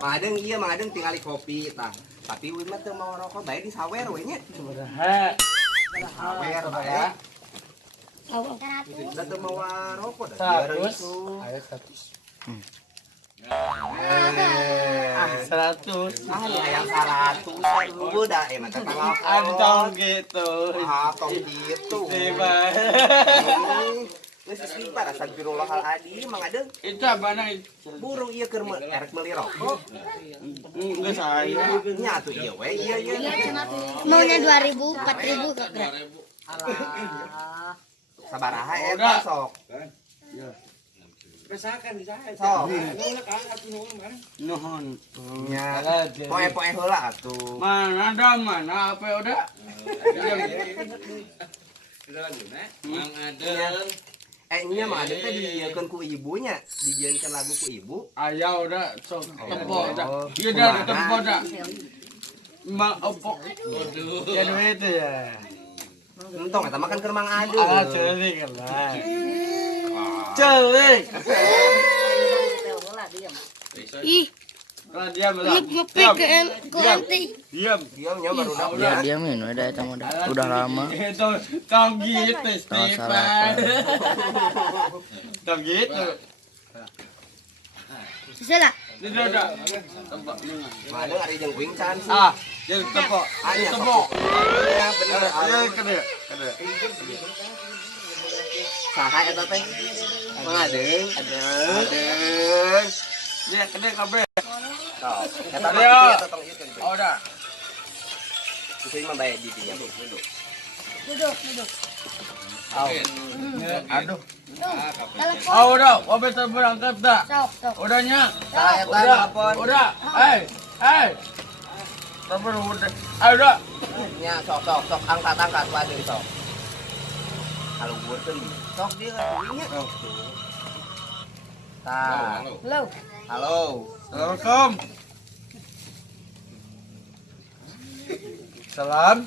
Madeng iya madeng tinggal kopi tah. Tapi we mah teu mau rokok bae di sawer we nya. Sebenarnya Sawer bae. Da teu mau rokok dah. 100. Ayo 100. 100. Ah yang 100 lu dah mah teh Antong gitu. Ah tong gitu. Tiba. Geus istighfar astagfirullahaladzim Mang Adeng. Itu abana Burung ieu keur erek meuli rokok. enggak saya. Nya atuh ieu we. Iya. Maunya 2.000, 4.000 kok. Alah. Sabaraha eta Udah. sok. Besakan di saya. Sok. Nuhun. Nya poe-poe heula atuh. Mana ada mana apa udah? Mang Adeng. Nya Mang Adeng teh dijieun ku ibunya, dijieunkeun lagu ku ibu. Ayah udah sok tempo udah. Iya dah tempo dah. Ma opo. Waduh. Ya duit ya. Entong eta mah kan keur Mang Adeng. Ah celik lah. Celik. Ih, Lah diam lah. ngopi ke nanti. Diam. Diam nya baru Udah. udah. Ya diamin udah itu udah lama. Itu kau gitu salah. Stefan. Kau gitu. Salah. Ini udah. Tempat Mang Adeng ari jeung kuing can sih. Ah, jadi tepok. Anya Tepok. Ya bener. Ayo kena. Saha eta teh? Mang Adeng. Adeng. Dia kena kabeh. Sok. Eta mah Ayo. eta tong ieu kan. Oh dah. Bisa mah bae di dinya duduk. Duduk. Aduh. Telepon. Oh udah, wabet berangkat dah. Sok. Udahnya. Saha eta Udah. telepon? Udah. Telepon udah. Ayo udah. Nya sok angkat Adeng sok. Kalau bueureun sok dia kan kuingnya. Tah. Halo. Halo. Assalamualaikum. Salam.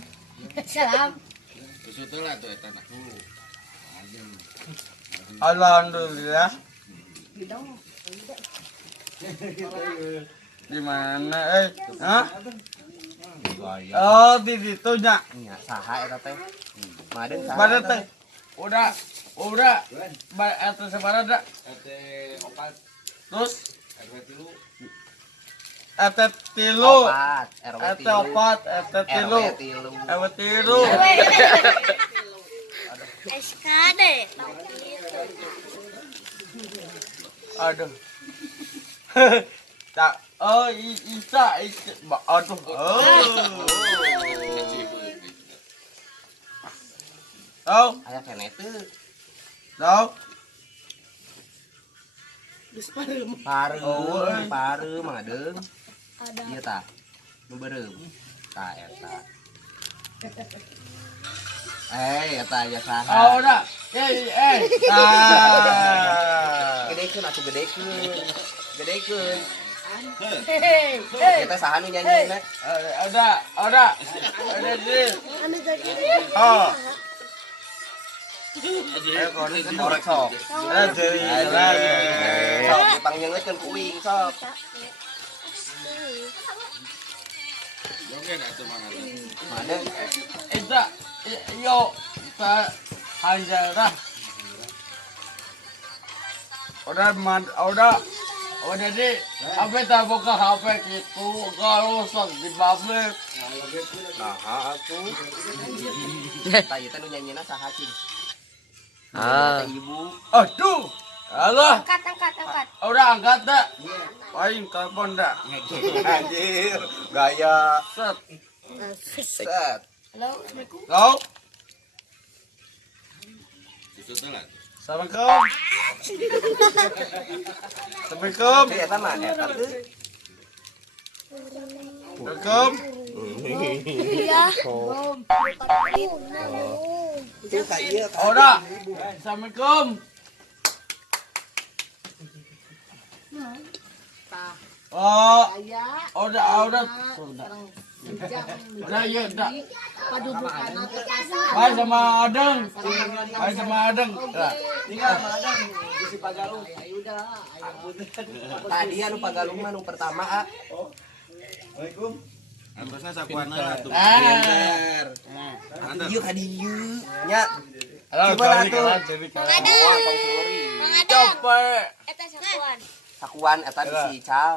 Salam. Kusutlah tuh eta nah. Alhamdulillah. Di mana Hah? Oh, di situ nya. Nya saha eta teh? Mang Adeng saha? Pada eta teh. Udah. Atas sebarang dah. Opat Terus RW tilu. etet tilu. Opat, RW Etet tilu. opat, etet tilu. RW tilu. Etet tilu. SKD. Aduh. Tak. Oh, Isa. Aduh. Oh. Aya kene teu. Tahu? Pareum Mang Adeng. Ada. Ieu tah. Nu beureum. Tah eta. Eta aya saha? Oh, udah. Gedekeun atuh gedekeun. Gedekeun. Hei. Kita saha nu nyanyina? Udah. Udah di. Anu tadi. Oh. Ayo kono korek sok. Jadi. Sok dipanggilkeun kuing sok. Joget atuh Mang Adeng. Mang Adeng. Isa. Yo. Hanjara. Udah di. Apa tak buka HP gitu. Kalau rusak di bablet. Nah, atuh. Tah ieu teh nu nyanyina saha cing? Ah, Ibu. Aduh. Allah. Angkat. Udah angkat dah. Paling telepon dah. Anjir, gaya. Set. Set. Halo. Assalamualaikum. Kau. Kusutlah. Assalamualaikum. Assalamualaikum. Tapi eta mah eta teh. Assalamualaikum. Iya. Itu ka ieu. Udah. Assalamualaikum. Oh, udah. Udah, ya, udah. Baik sama Adeng. Nah. Tinggal Mang Adeng. si Pagalung. Tadi anu pagalung mah nu pertama ah. Antosna sakuana atuh. Pinter. Ieu ka dieu nya. Halo, Coba lah tuh. jadi Mang kalah. Adang. Oh, tong suri. Mang Adang. Cepet. Eta sakuan. Sakuan eta bisi cal.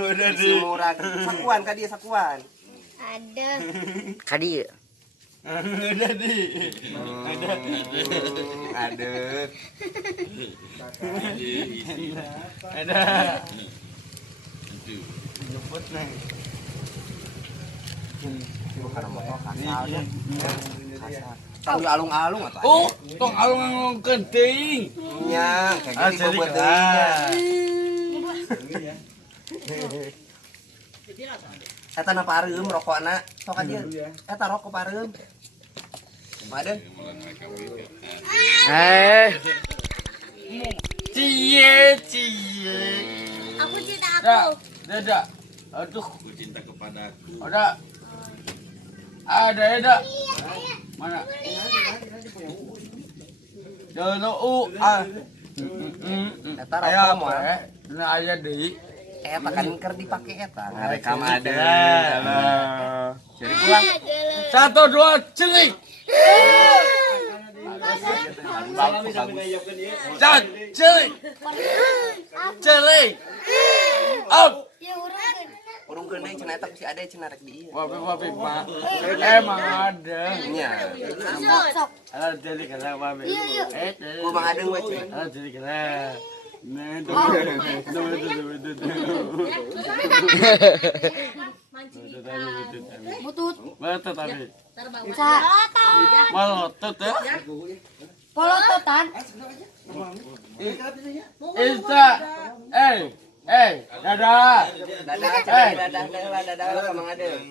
Udah Bisi murah. Sakuan ka dia sakuan. Ada. Kadi. Udah di. Aduh. Ada. Jemput neng. Bukan motor kasar. Tong di alung-alung atuh. Oh, tong alung kenting. Nya, kayak gitu Jadi buat kalah. deunya. Eta na pareum rokokna. Sok aja. Eta rokok pareum. Maden. Cie. Aku cinta Dah, aku. dah. Aduh, Aku cinta kepadaku. ada. Ada. Mana? Dulu Eta Aya rokok apa? mah. Nah aya deui. Eta kan keur dipake eta. Ngarekam Ada. ada. Jadi pulang. 1 2 celik. Celik. Celik. Up. Ya urang. Urung geuning cenah eta kusi ade cenah rek di ieu. Wapi mah. Emang ada. Nya. Sok. Ada jadi kena wapi. Ku mang adeung we cenah. Ada jadi kena. Nah, itu. Butut. Betul tadi. Sa. Malotot ya. Polototan. Isa. Dadah. Dadah cenah dadah lah mang adeung.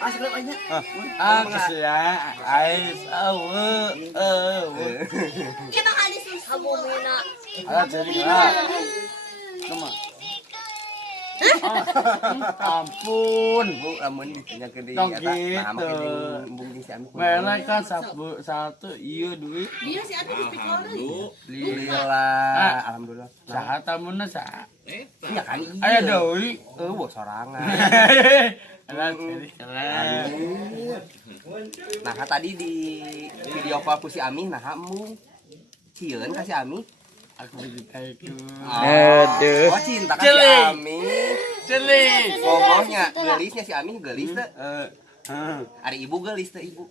Asli aja. Ya, ais Kita kali susu. Kamu mina. Ada jadi kena. Cuma. Ampun. Bu lamun ditanyakeun di Tong eta gitu. nah make embung di si Ami. Mana kan satu iya duit. Dia si atuh dipikul deui. Alhamdulillah, alhamdulillah. Saha tamunna saha? Iya kan iya. Aya deui. Bos sorangan. Ada jadi keren. Nah, tadi di video call ku si Ami nah embung. Cieun ka si Ami. Aku ditaiku. Aduh. Oh, cinta ka si Celing. Ami. Celik. Pokoknya gelisnya si Ami gelis teh. Heeh. Ari ibu gelis teh ibu.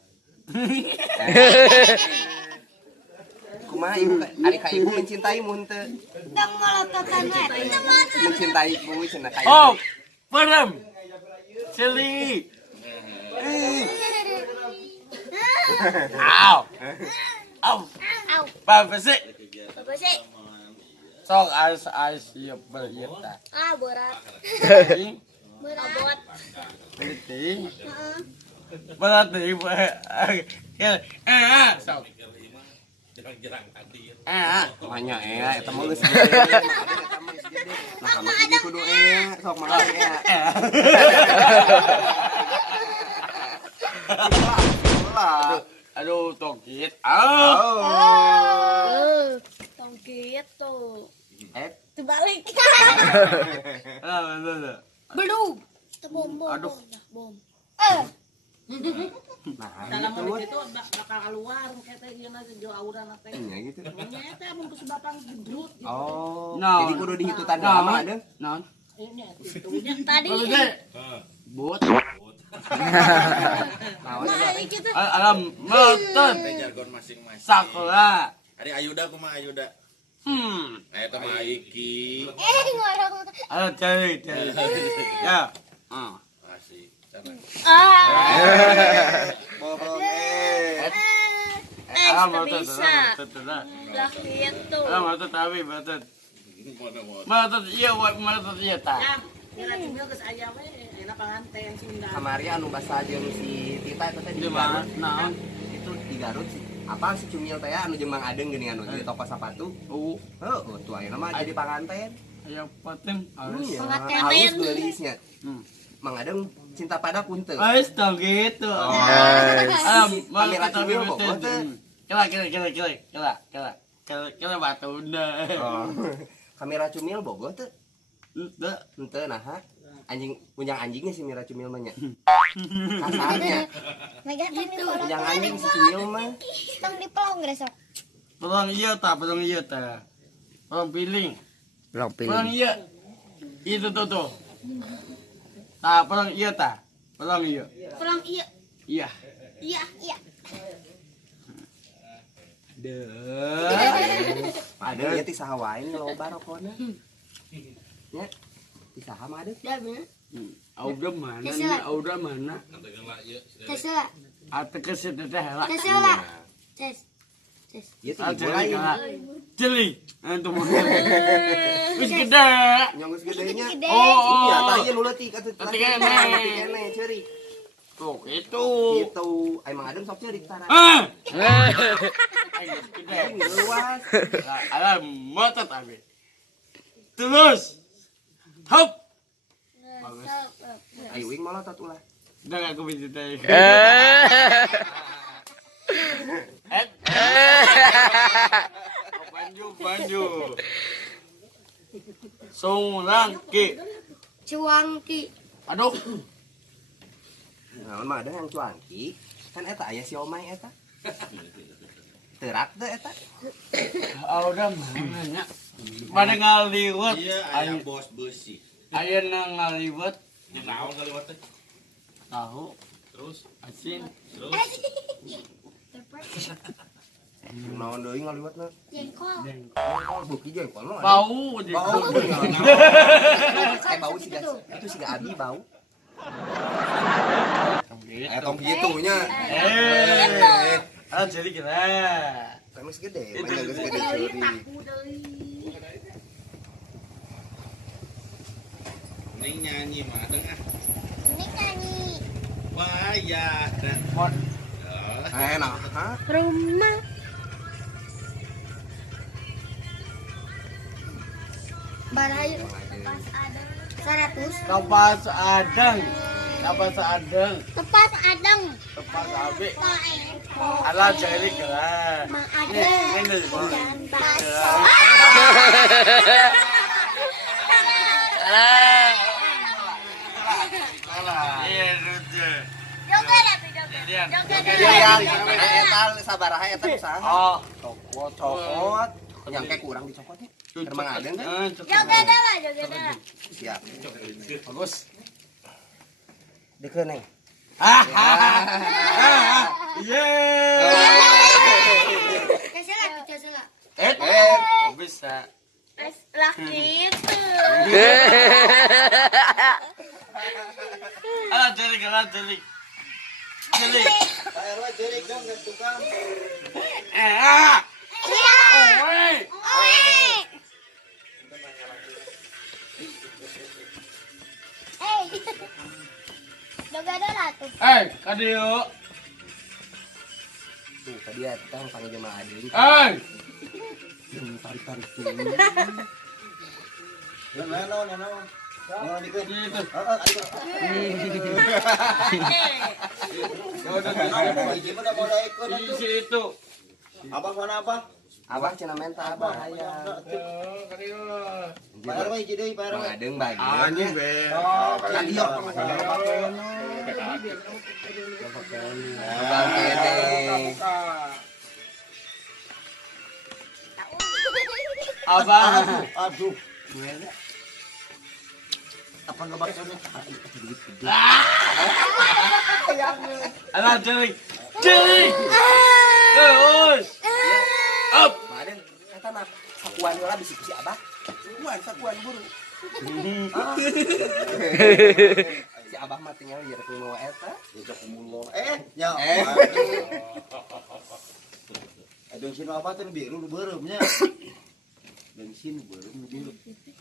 Kumaha ibu ari ka ibu mencintai mun teu Tang molototan we. mencintai ibu cenah ka Oh, ibu. perem. Celik. Au. Au. Au. Apa sih? Apa sih? Sok ais siap berita. Ah, berat. Berat. Penting. Berarti sok. Jarang-jarang hadir. Hanya eta mah geus. Nah, sama iki kudu sok mangga Aduh, tokit. Tong gitu. Terbalik. Belum. Bom. Aduh. Bom. Nah, dalam gitu. mulut itu bakal keluar kata ieu na jo aura teh. Iya gitu. Nya teh mun geus bapang gedrut gitu. Oh, Nah. jadi kudu dihitu tanda lama ada. Non. Nya itunya Tadi. Bot. Nah, gitu. Alam motor. Teh jargon masing-masing. Sakola. Ari Ayuda kumaha Ayuda? Eta mah Aiki. Ngorong. Ada cari. Ya. Asik. Sana. Bohong Alam Nggak motor. bisa. Lah gitu. Alam motor tapi motor. Mono-mono. Motor iya ta. Ya, kira tinggal geus aya we enak panganten Sunda. Kamari anu basa jeung si Tita eta teh Di mana? Naon? Itu di Garut sih. Apa si Cumil teh anu jeung Mang Adeng geuning anu di toko sepatu. Heuh, tuh ayeuna mah jadi panganten. Aya paten. Iya, Panganten. halus geulisnya. Hmm. Mang Adeng cinta pada kunte. Ais tong gitu. Oh. Alam Kamera motor tapi Cumil boboh teh. Kela batu dah. Oh. Kamera cumil bogoh tuh. Ente. Ente nah ha. Anjing punya anjingnya si Mira cumil mah nya. Kasarnya Mega tong di polong. punya anjing si cumil mah. Tong di polong gresok. Pelong iya ta, pelong iya ta. Pelong piling. Belum Pelong pilih. iya. Itu tuh. Ta, pelong iya ta. Pelong iya. Polong iya. Iya. Iya, iya. Deh. Ada ya ti saha wae loba rokona. Nya. Ti saha mah ada. Dah bener. Auda mana nih? Auda mana? Tesla. Ate kesit teh lah. Tesla. Tes. Ieu ti Ate mulai. Jeli. Antum mau. Wis gede. Nyongos gedenya. Oh. Iya, tah ieu nu leutik atuh. Leutik keneh. Keneh ceurik. Tuh, itu. Gitu. Emang adem sok ceurik tara. Ah. Ini luas. Alam motot abi. Terus. Hop. Bagus. Ayo wing malotot ulah. Udah aku bisa tanya. Banju. Songlangki. Cuangki. Aduh. Nah, mah ada yang cuanki. Kan eta aya si omai eta. Terak teh eta. Udah mana nya? Pada ngaliwat. Iya, ayam bos besi. Ayeuna ngaliwat. Naon kali waktu? Tahu. Terus, Asin. terus. Naon deui ngaliwatna? Jengkol. Oh, buki jengkol mah. Bau. Bau. Bau sih guys. Itu sih abi bau. Tong gitu nya. Jadi kira. Kan geus gede, mainnya geus gede curi. Ning nyanyi mah tengah. Ini nyanyi. Wayah dan Mod. Enak, ha? Rumah. Barayu. Pas ada. 100. Kapas adang. Kapas adang. Tepat adang. Tepat abe. Pak Ala jadi kira. Mang Ini Adeng. ini. Dan bakso. Iya lucu. Joget tapi joget. Lihat. Joget. Iya, eta sabaraha eta usaha. Oh. Cokot. Nyangke kurang dicokotnya. Emang ada kan? Joget lah, joget lah. Siap. Bagus. Dikeun neng. Yeay. Kasih lah. Oh, bisa. Laki itu. Jelik. Joget lah tuh. Kadio. Tuh, tadi eta panggil jemaah ading. Tarik-tarik tuh. Isi itu. Abang mana apa? Abah cenah menta abah aya. Bayar we hiji deui, bayar we. Adeng bagian. Anjing be. Kadio. Abang. Aduh. Apa ngebaksonya? Alah jelik. Terus. Up. Baden eta mah sakuan heula bisi si abah. Sakuan buru. Si abah mah tinggal di rek mau eta. Jok mulo. Ya. Bensin apa tuh biru beureumnya. Bensin beureum biru.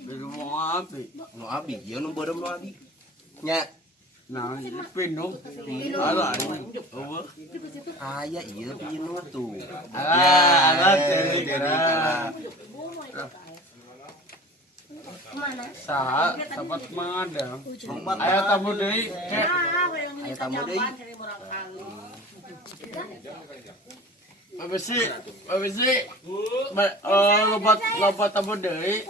Belum mau api. Nu abi, ieu nu beureum nu abi. Nya. Nah, pinung. Alah ini. Oh. Aya ieu pinu tuh. Alah jelik. Kemana? Saha tempat mengadang. Aya tamu deui. Aya tamu deui. Besi. Lobat tamu deui.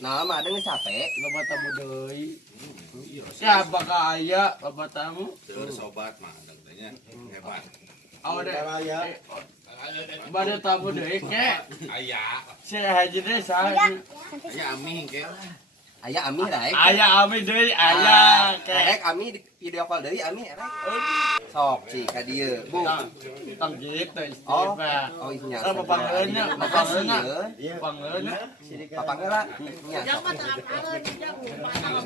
Nah, mah ada capek. Lobat tamu deui. Siapa ka aya lobat tamu? Teu sobat mah katanya hebat. Bade tamu deui ke. Aya. Saya haji deh saha. Aya aming ke. Aya Ami rek. Aya ami deui aya ke. Rek Ami di video call deui Ami rek. Sok si ka dieu. Bu. Tang gitu Oh. istimewa. Oh iya. Papangeuleuna, Makasih papangeuleuna. ya. Papangeuleuna. Papangeulah. Nya. Jangan tak apa